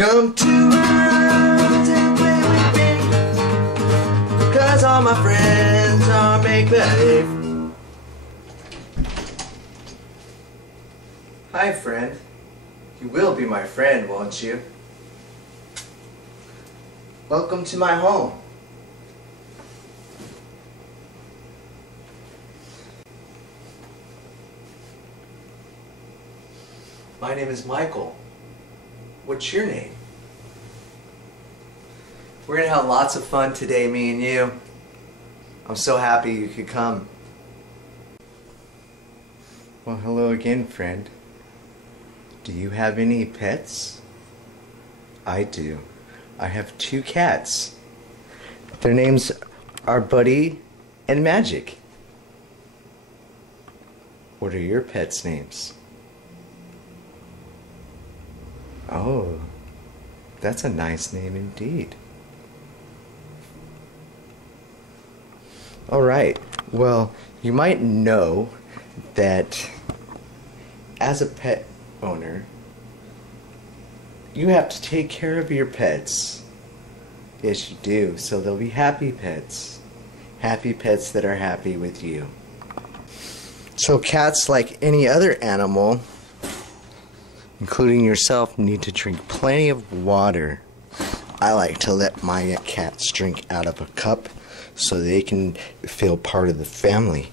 Come to my house and play with me, 'cause all my friends are make-believe. Hi, friend. You will be my friend, won't you? Welcome to my home. My name is Michael. What's your name? We're gonna have lots of fun today, me and you. I'm so happy you could come. Well, hello again, friend. Do you have any pets? I do. I have 2 cats. Their names are Buddy and Magic. What are your pets' names? Oh, that's a nice name indeed. Alright, well, you might know that as a pet owner, you have to take care of your pets. Yes, you do, so they'll be happy pets. Happy pets that are happy with you. So cats, like any other animal, including yourself, need to drink plenty of water. I like to let my cats drink out of a cup so they can feel part of the family.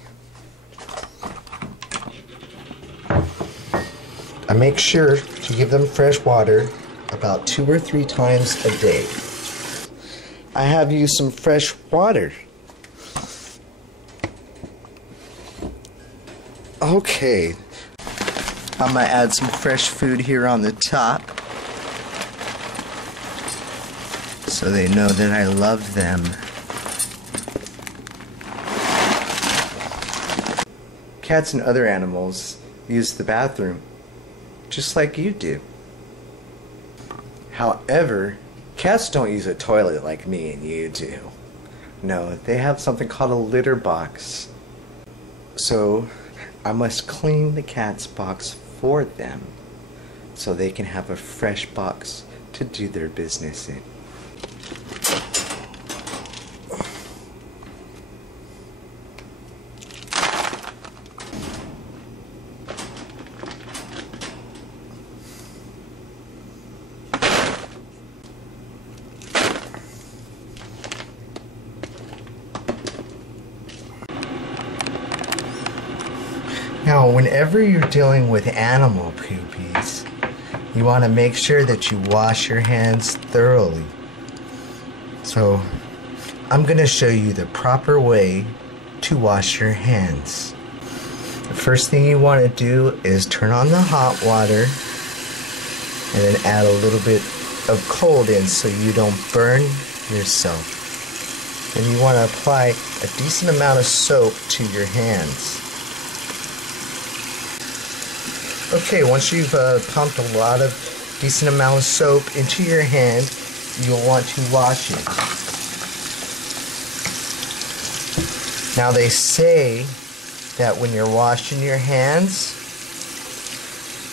I make sure to give them fresh water about 2 or 3 times a day. I have used some fresh water. Okay. I'm going to add some fresh food here on the top so they know that I love them. Cats and other animals use the bathroom just like you do. However, cats don't use a toilet like me and you do. No, they have something called a litter box. So I must clean the cat's box for them so they can have a fresh box to do their business in. Now, whenever you're dealing with animal poopies, you want to make sure that you wash your hands thoroughly. So, I'm going to show you the proper way to wash your hands. The first thing you want to do is turn on the hot water and then add a little bit of cold in so you don't burn yourself. Then you want to apply a decent amount of soap to your hands. Okay, once you've pumped a lot of decent amount of soap into your hand, you'll want to wash it. Now they say that when you're washing your hands,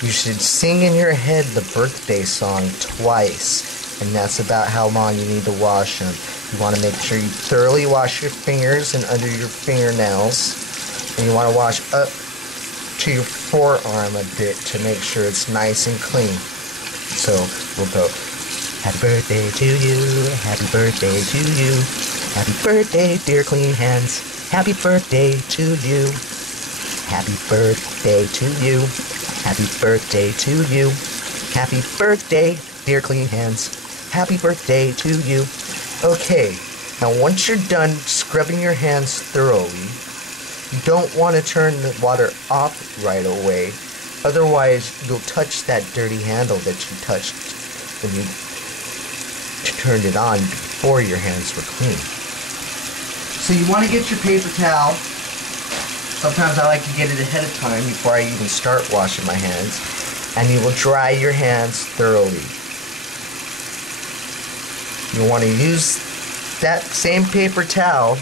you should sing in your head the birthday song twice, and that's about how long you need to wash them. You want to make sure you thoroughly wash your fingers and under your fingernails, and you want to wash up to your forearm a bit to make sure it's nice and clean. So we'll go, happy birthday to you, happy birthday to you, happy birthday dear clean hands, happy birthday to you, happy birthday to you, happy birthday to you, happy birthday dear clean hands, happy birthday to you. Okay, now once you're done scrubbing your hands thoroughly, you don't want to turn the water off right away, otherwise you'll touch that dirty handle that you touched when you turned it on before your hands were clean. So you want to get your paper towel. Sometimes I like to get it ahead of time before I even start washing my hands, and you will dry your hands thoroughly. You'll want to use that same paper towel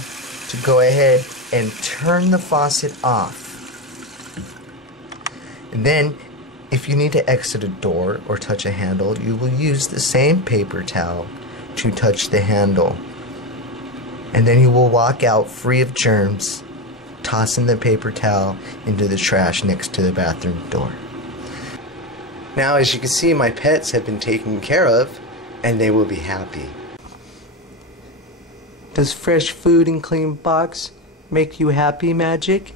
to go ahead and turn the faucet off. And then If you need to exit a door or touch a handle, you will use the same paper towel to touch the handle. And then you will walk out free of germs, tossing the paper towel into the trash next to the bathroom door. Now, as you can see, my pets have been taken care of, and they will be happy. Does fresh food and clean box make you happy, Magic?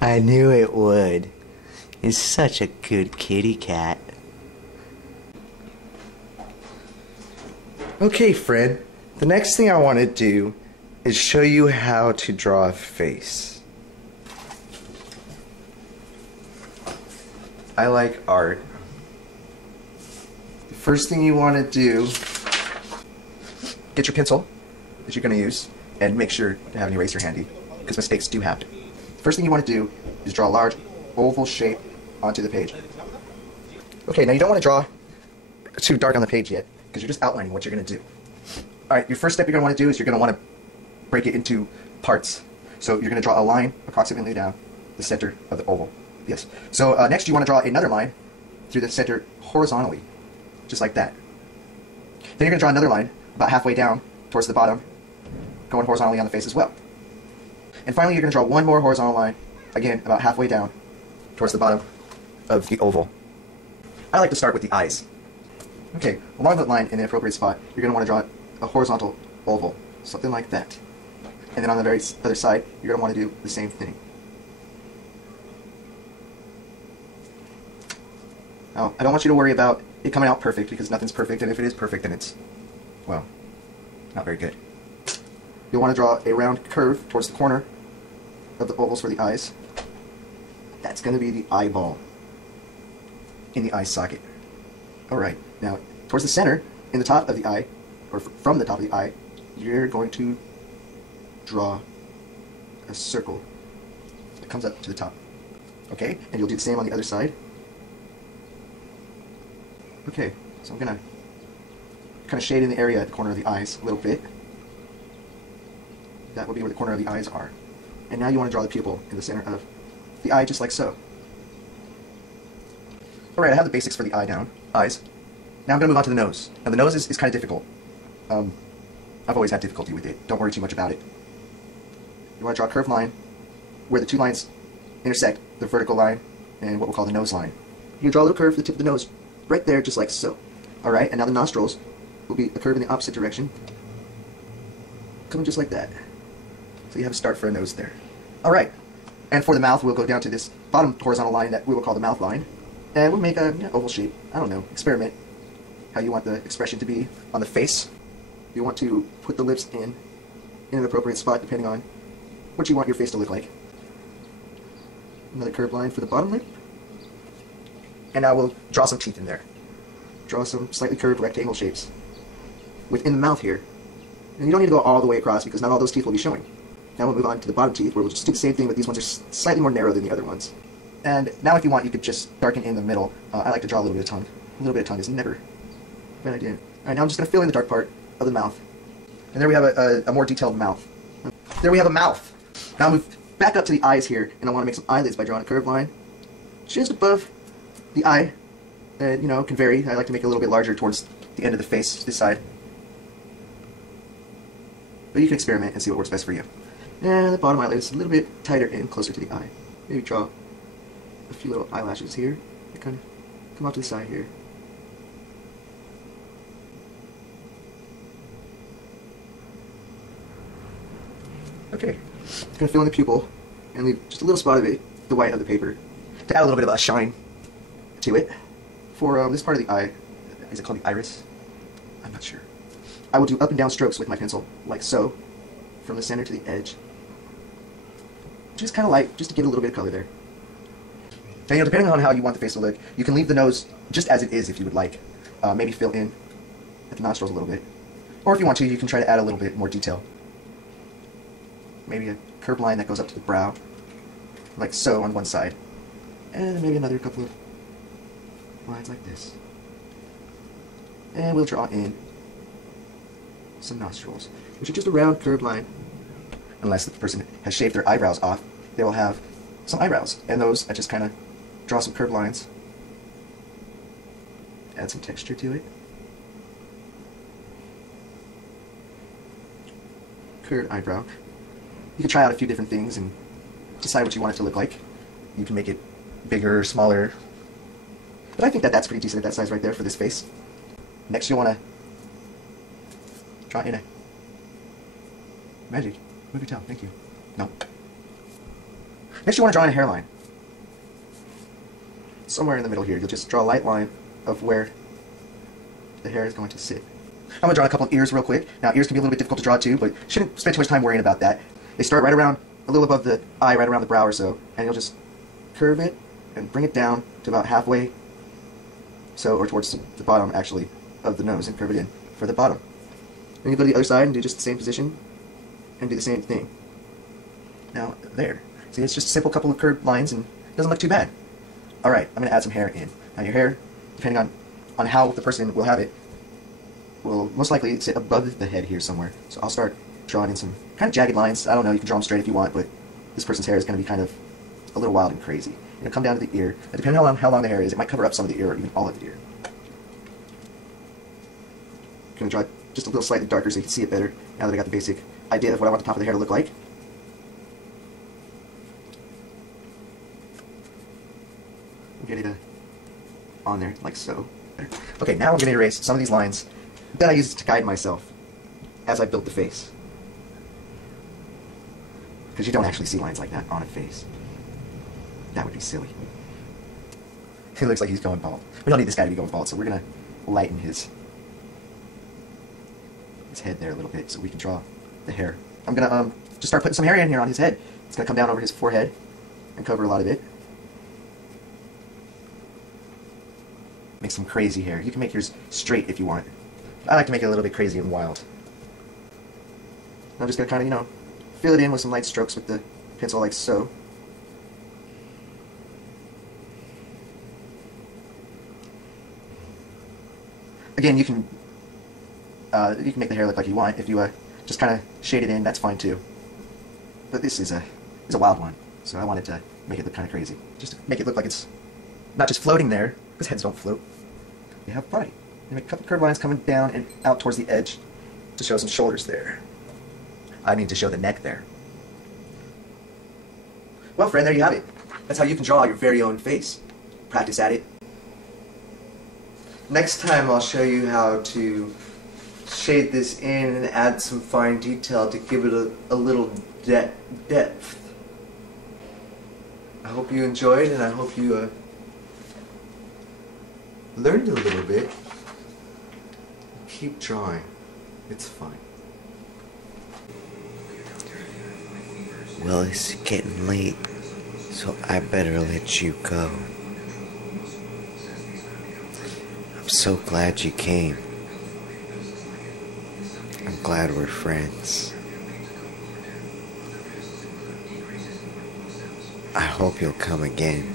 I knew it would. He's such a good kitty cat. Okay, Fred, the next thing I want to do is show you how to draw a face. I like art. The first thing you want to do, get your pencil that you're going to use and make sure to have an eraser handy, because mistakes do happen. First thing you want to do is draw a large oval shape onto the page. Okay, now you don't want to draw too dark on the page yet, because you're just outlining what you're going to do. Alright, your first step you're going to want to do is you're going to want to break it into parts. So you're going to draw a line approximately down the center of the oval. Yes. So next you want to draw another line through the center horizontally, just like that. Then you're going to draw another line about halfway down towards the bottom, going horizontally on the face as well. And finally you're going to draw one more horizontal line, again about halfway down towards the bottom of the oval. I like to start with the eyes. Okay, along that line in the appropriate spot, you're going to want to draw a horizontal oval, something like that. And then on the very other side, you're going to want to do the same thing. Now, I don't want you to worry about it coming out perfect, because nothing's perfect, and if it is perfect, then it's, well, not very good. You'll want to draw a round curve towards the corner of the ovals for the eyes. That's going to be the eyeball in the eye socket. Alright, now, towards the center, in the top of the eye, or from the top of the eye, you're going to draw a circle that comes up to the top. Okay, and you'll do the same on the other side. Okay, so I'm going to kind of shade in the area at the corner of the eyes a little bit. That will be where the corner of the eyes are. And now you want to draw the pupil in the center of the eye, just like so. Alright, I have the basics for the eyes. Now I'm going to move on to the nose. Now the nose is kind of difficult. I've always had difficulty with it. Don't worry too much about it. You want to draw a curved line where the two lines intersect, the vertical line and what we'll call the nose line. You can draw a little curve for the tip of the nose right there, just like so. Alright, and now the nostrils will be a curve in the opposite direction, coming just like that. So you have a start for a nose there. Alright, and for the mouth, we'll go down to this bottom horizontal line that we will call the mouth line, and we'll make a oval shape. I don't know, experiment how you want the expression to be on the face. You want to put the lips in an appropriate spot depending on what you want your face to look like. Another curved line for the bottom lip. And now we'll draw some teeth in there. Draw some slightly curved rectangle shapes within the mouth here. And you don't need to go all the way across, because not all those teeth will be showing. Now we'll move on to the bottom teeth, where we'll just do the same thing, but these ones are slightly more narrow than the other ones. And now if you want, you could just darken in the middle. I like to draw a little bit of tongue. A little bit of tongue is never a bad idea. Alright, now I'm just going to fill in the dark part of the mouth. And there we have a more detailed mouth. There we have a mouth. Now I'll move back up to the eyes here, and I want to make some eyelids by drawing a curved line just above the eye. And, you know, it can vary. I like to make it a little bit larger towards the end of the face, this side. But you can experiment and see what works best for you. And the bottom eyelid is a little bit tighter in, closer to the eye. Maybe draw a few little eyelashes here. They kind of come off to the side here. Okay, I'm going to fill in the pupil and leave just a little spot of it, the white of the paper, to add a little bit of a shine to it. For this part of the eye, is it called the iris? I'm not sure. I will do up and down strokes with my pencil, like so, from the center to the edge. Just kind of light, just to get a little bit of color there. And, you know, depending on how you want the face to look, you can leave the nose just as it is if you would like. Maybe fill in at the nostrils a little bit. Or if you want to, you can try to add a little bit more detail. Maybe a curved line that goes up to the brow, like so on one side. And maybe another couple of lines like this. And we'll draw in some nostrils, which are just a round curved line. Unless the person has shaved their eyebrows off, they will have some eyebrows, and those I just kind of draw some curved lines, add some texture to it. Curved eyebrow. You can try out a few different things and decide what you want it to look like. You can make it bigger or smaller, but I think that that's pretty decent at that size right there for this face. Next you'll want to draw in a magic. Move your tail. Thank you. No. Next you want to draw in a hairline. Somewhere in the middle here, you'll just draw a light line of where the hair is going to sit. I'm going to draw a couple of ears real quick. Now ears can be a little bit difficult to draw too, but you shouldn't spend too much time worrying about that. They start right around, a little above the eye, right around the brow or so, and you'll just curve it and bring it down to about halfway, so, or towards the bottom actually, of the nose, and curve it in for the bottom. Then you go to the other side and do just the same position, and do the same thing. Now, there. See, it's just a simple couple of curved lines, and it doesn't look too bad. Alright, I'm going to add some hair in. Now your hair, depending on how the person will have it, will most likely sit above the head here somewhere. So I'll start drawing in some kind of jagged lines. I don't know, you can draw them straight if you want, but this person's hair is going to be kind of a little wild and crazy. It'll come down to the ear. And depending on how long the hair is, it might cover up some of the ear or even all of the ear. I'm going to draw it just a little slightly darker so you can see it better now that I got the basic idea of what I want the top of the hair to look like. Get it on there, like so. There. Okay, now I'm going to erase some of these lines that I used to guide myself as I built the face. Because you don't actually see lines like that on a face. That would be silly. He looks like he's going bald. We don't need this guy to be going bald, so we're going to lighten his head there a little bit so we can draw the hair. I'm going to just start putting some hair in here on his head. It's going to come down over his forehead and cover a lot of it. Make some crazy hair. You can make yours straight if you want. I like to make it a little bit crazy and wild. I'm just going to kind of, fill it in with some light strokes with the pencil like so. Again, you can make the hair look like you want. If you just kind of shade it in, that's fine too. But this is a wild one, so I wanted to make it look kind of crazy. Just to make it look like it's not just floating there, because heads don't float. They have body. You make a couple curved lines coming down and out towards the edge to show some shoulders there. I need to show the neck there. Well, friend, there you have it. That's how you can draw your very own face. Practice at it. Next time I'll show you how to shade this in and add some fine detail to give it a little depth. I hope you enjoyed, and I hope you learned a little bit. Keep drawing. It's fun. Well, it's getting late, so I better let you go. I'm so glad you came. I'm glad we're friends. I hope you'll come again.